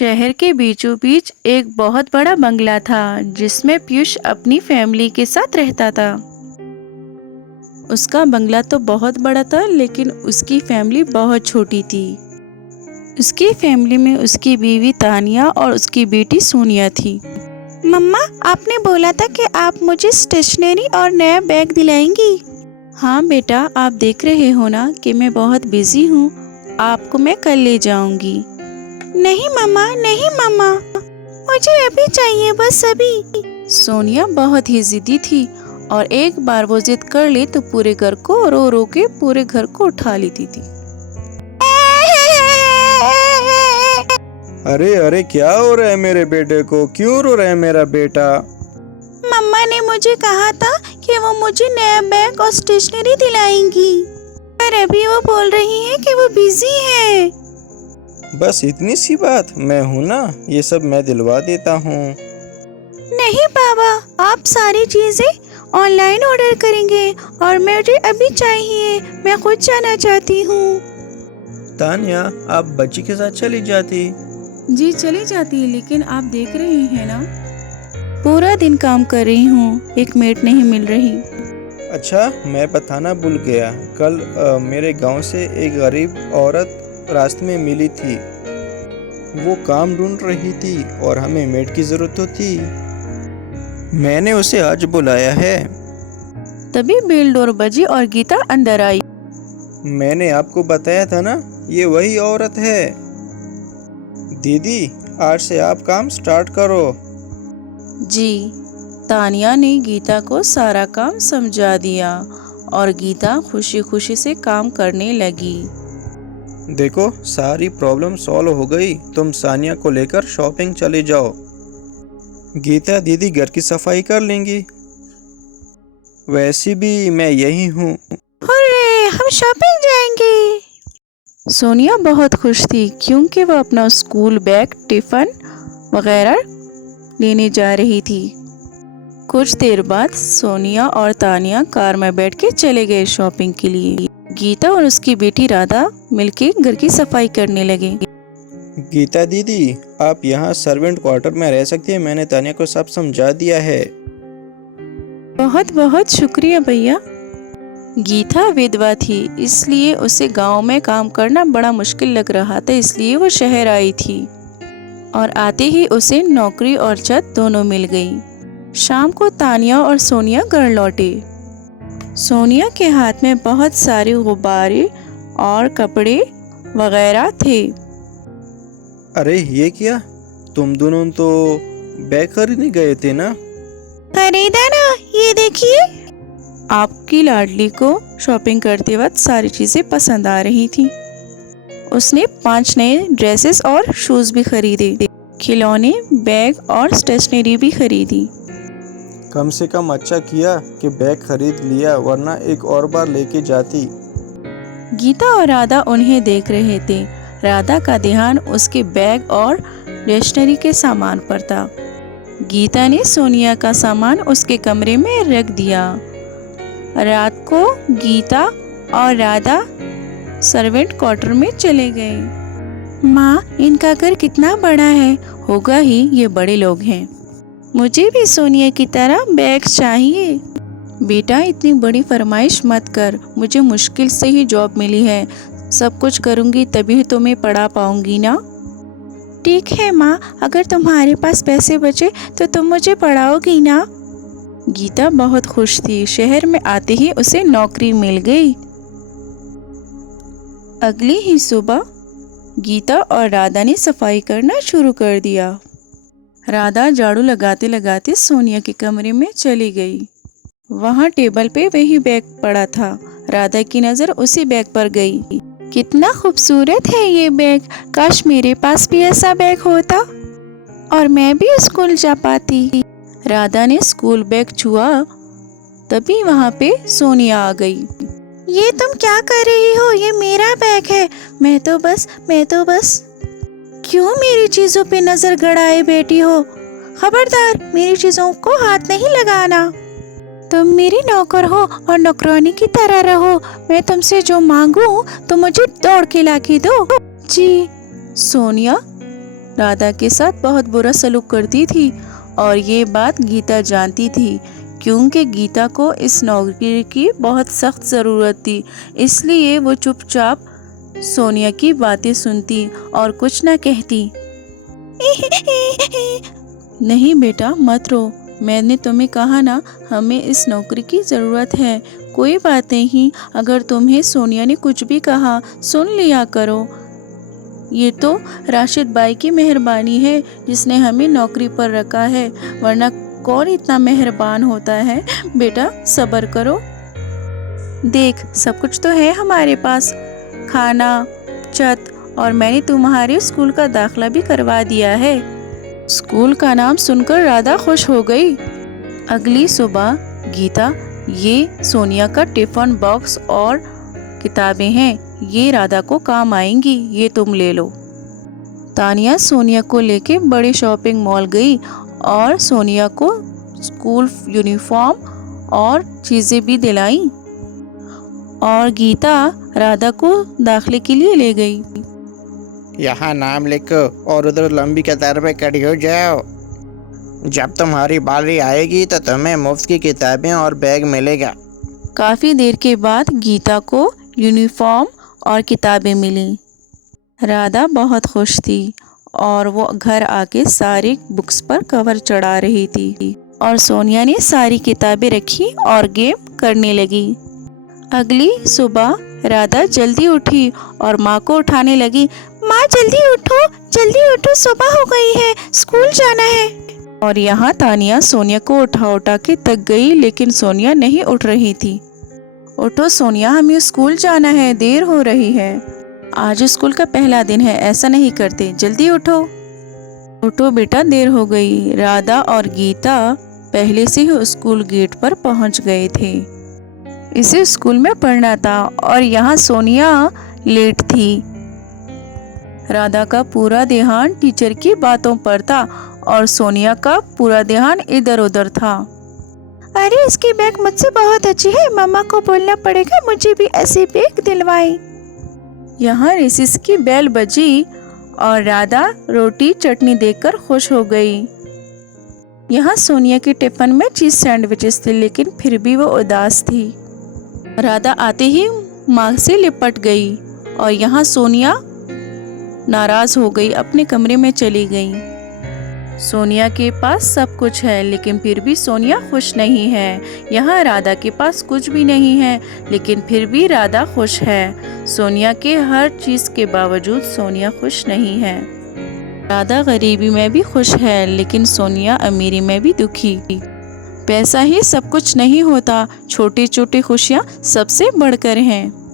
शहर के बीचों बीच एक बहुत बड़ा बंगला था जिसमें पीयूष अपनी फैमिली के साथ रहता था। उसका बंगला तो बहुत बड़ा था लेकिन उसकी फैमिली बहुत छोटी थी। उसकी फैमिली में उसकी बीवी तानिया और उसकी बेटी सोनिया थी। मम्मा, आपने बोला था कि आप मुझे स्टेशनरी और नया बैग दिलाएंगी। हाँ बेटा, आप देख रहे हो ना कि मैं बहुत बिजी हूँ। आपको मैं कल ले जाऊंगी। नहीं मम्मा, मुझे अभी चाहिए, बस अभी। सोनिया बहुत ही जिद्दी थी और एक बार वो जिद कर ले तो पूरे घर को रो रो के पूरे घर को उठा लेती थी। अरे अरे, क्या हो रहा है मेरे बेटे को? क्यों रो रहा है मेरा बेटा? मम्मा ने मुझे कहा था कि वो मुझे नया बैग और स्टेशनरी दिलाएंगी, पर अभी वो बोल रही है कि वो बिजी है। बस इतनी सी बात? मैं हूँ ना, ये सब मैं दिलवा देता हूँ। नहीं पापा, आप सारी चीजें ऑनलाइन ऑर्डर करेंगे और मुझे अभी चाहिए। मैं खुद जाना चाहती हूँ। तानिया, आप बच्ची के साथ चली जाती। जी चली जाती है, लेकिन आप देख रहे हैं ना, पूरा दिन काम कर रही हूँ, एक मेड नहीं मिल रही। अच्छा, मैं बताना भूल गया। कल मेरे गांव से एक गरीब औरत रास्ते में मिली थी। वो काम ढूंढ रही थी और हमें मेड की जरूरत तो थी। मैंने उसे आज बुलाया है। तभी बेल डोर बजी और गीता अंदर आई। मैंने आपको बताया था ना, ये वही औरत है। दीदी, आज से आप काम स्टार्ट करो। जी, तानिया ने गीता को सारा काम समझा दिया और गीता खुशी खुशी से काम करने लगी। देखो, सारी प्रॉब्लम सॉल्व हो गई। तुम सानिया को लेकर शॉपिंग चले जाओ। गीता दीदी घर की सफाई कर लेंगी। वैसे भी मैं यही हूँ। अरे, हम शॉपिंग जाएंगे। सोनिया बहुत खुश थी क्योंकि वह अपना स्कूल बैग, टिफिन वगैरह लेने जा रही थी। कुछ देर बाद सोनिया और तानिया कार में बैठ के चले गए शॉपिंग के लिए। गीता और उसकी बेटी राधा मिलके घर की सफाई करने लगे। गीता दीदी, आप यहाँ सर्वेंट क्वार्टर में रह सकती है। मैंने तानिया को सब समझा दिया है। बहुत बहुत शुक्रिया भैया। गीता विधवा थी, इसलिए उसे गांव में काम करना बड़ा मुश्किल लग रहा था, इसलिए वो शहर आई थी और आते ही उसे नौकरी और छत दोनों मिल गई। शाम को तानिया और सोनिया घर लौटे। सोनिया के हाथ में बहुत सारे गुब्बारे और कपड़े वगैरह थे। अरे ये क्या? तुम दोनों तो बैग खरीदने गए थे ना? खरीदा ना, ये देखिए। आपकी लाडली को शॉपिंग करते वक्त सारी चीजें पसंद आ रही थी। उसने 5 नए ड्रेसेस और शूज भी खरीदे, खिलौने, बैग और स्टेशनरी भी खरीदी। कम से कम अच्छा किया कि बैग खरीद लिया, वरना एक और बार लेके जाती। गीता और राधा उन्हें देख रहे थे। राधा का ध्यान उसके बैग और स्टेशनरी के सामान पर था। गीता ने सोनिया का सामान उसके कमरे में रख दिया। रात को गीता और राधा सर्वेंट क्वार्टर में चले गए। माँ, इनका घर कितना बड़ा है, होगा ही, ये बड़े लोग हैं। मुझे भी सोनिया की तरह बैग चाहिए। बेटा, इतनी बड़ी फरमाइश मत कर, मुझे मुश्किल से ही जॉब मिली है। सब कुछ करूँगी तभी तुम्हें पढ़ा पाऊँगी ना। ठीक है माँ, अगर तुम्हारे पास पैसे बचे तो तुम मुझे पढ़ाओगी ना। गीता बहुत खुश थी। शहर में आते ही उसे नौकरी मिल गई। अगली ही सुबह गीता और राधा ने सफाई करना शुरू कर दिया। राधा झाड़ू लगाते लगाते सोनिया के कमरे में चली गई। वहाँ टेबल पे वही बैग पड़ा था। राधा की नज़र उसी बैग पर गई। कितना खूबसूरत है ये बैग, काश मेरे पास भी ऐसा बैग होता और मैं भी स्कूल जा पाती। राधा ने स्कूल बैग छुआ, तभी वहाँ पे सोनिया आ गई। ये तुम क्या कर रही हो? ये मेरा बैग है। मैं तो बस क्यों मेरी चीजों पे नजर गड़ाए बैठी हो? खबरदार, मेरी चीजों को हाथ नहीं लगाना। तुम मेरी नौकर हो और नौकरानी की तरह रहो। मैं तुमसे जो मांगू तो मुझे दौड़ के लाके दो। जी। सोनिया राधा के साथ बहुत बुरा सलूक करती थी और ये बात गीता जानती थी, क्योंकि गीता को इस नौकरी की बहुत सख्त ज़रूरत थी। इसलिए वो चुपचाप सोनिया की बातें सुनती और कुछ न कहती। नहीं बेटा, मत रो, मैंने तुम्हें कहा ना, हमें इस नौकरी की ज़रूरत है। कोई बात नहीं, अगर तुम्हें सोनिया ने कुछ भी कहा सुन लिया करो। ये तो राशिद भाई की मेहरबानी है जिसने हमें नौकरी पर रखा है, वरना कौन इतना मेहरबान होता है। बेटा सब्र करो, देख सब कुछ तो है हमारे पास, खाना, छत, और मैंने तुम्हारे स्कूल का दाखिला भी करवा दिया है। स्कूल का नाम सुनकर राधा खुश हो गई। अगली सुबह गीता, ये सोनिया का टिफिन बॉक्स और किताबें हैं, ये राधा को काम आएंगी, ये तुम ले लो। तानिया सोनिया को लेके बड़े शॉपिंग मॉल गई और सोनिया को स्कूल यूनिफॉर्म और चीज़ें भी दिलाई, और गीता राधा को दाखिले के लिए ले गई। यहाँ नाम लिखो और उधर लंबी कतार में खड़ी हो जाओ। जब तुम्हारी बारी आएगी तो तुम्हें मुफ्त की किताबें और बैग मिलेगा। काफ़ी देर के बाद गीता को यूनिफॉर्म और किताबें मिली। राधा बहुत खुश थी और वो घर आके सारी बुक्स पर कवर चढ़ा रही थी, और सोनिया ने सारी किताबें रखी और गेम करने लगी। अगली सुबह राधा जल्दी उठी और माँ को उठाने लगी। माँ जल्दी उठो, सुबह हो गई है, स्कूल जाना है। और यहाँ तानिया सोनिया को उठा के थक गई, लेकिन सोनिया नहीं उठ रही थी। उठो सोनिया, हमें स्कूल जाना है, देर हो रही है। आज स्कूल का पहला दिन है, ऐसा नहीं करते, जल्दी उठो बेटा, देर हो गई। राधा और गीता पहले से ही स्कूल गेट पर पहुंच गए थे। इसे स्कूल में पढ़ना था और यहाँ सोनिया लेट थी। राधा का पूरा ध्यान टीचर की बातों पर था और सोनिया का पूरा ध्यान इधर उधर था। अरे इसकी बैग मुझसे बहुत अच्छी है, मामा को बोलना पड़ेगा मुझे भी ऐसी बैग दिलवाए। यहाँ रिसेस की बेल बजी और राधा रोटी चटनी देखकर खुश हो गई। यहाँ सोनिया के टिफिन में चीज सैंडविचेस थे, लेकिन फिर भी वो उदास थी। राधा आते ही माँ से लिपट गई और यहाँ सोनिया नाराज हो गई, अपने कमरे में चली गई। सोनिया के पास सब कुछ है, लेकिन फिर भी सोनिया खुश नहीं है। यहाँ राधा के पास कुछ भी नहीं है, लेकिन फिर भी राधा खुश है। सोनिया के हर चीज़ के बावजूद सोनिया खुश नहीं है। राधा गरीबी में भी खुश है, लेकिन सोनिया अमीरी में भी दुखी। पैसा ही सब कुछ नहीं होता, छोटी छोटी खुशियाँ सबसे बढ़कर हैं।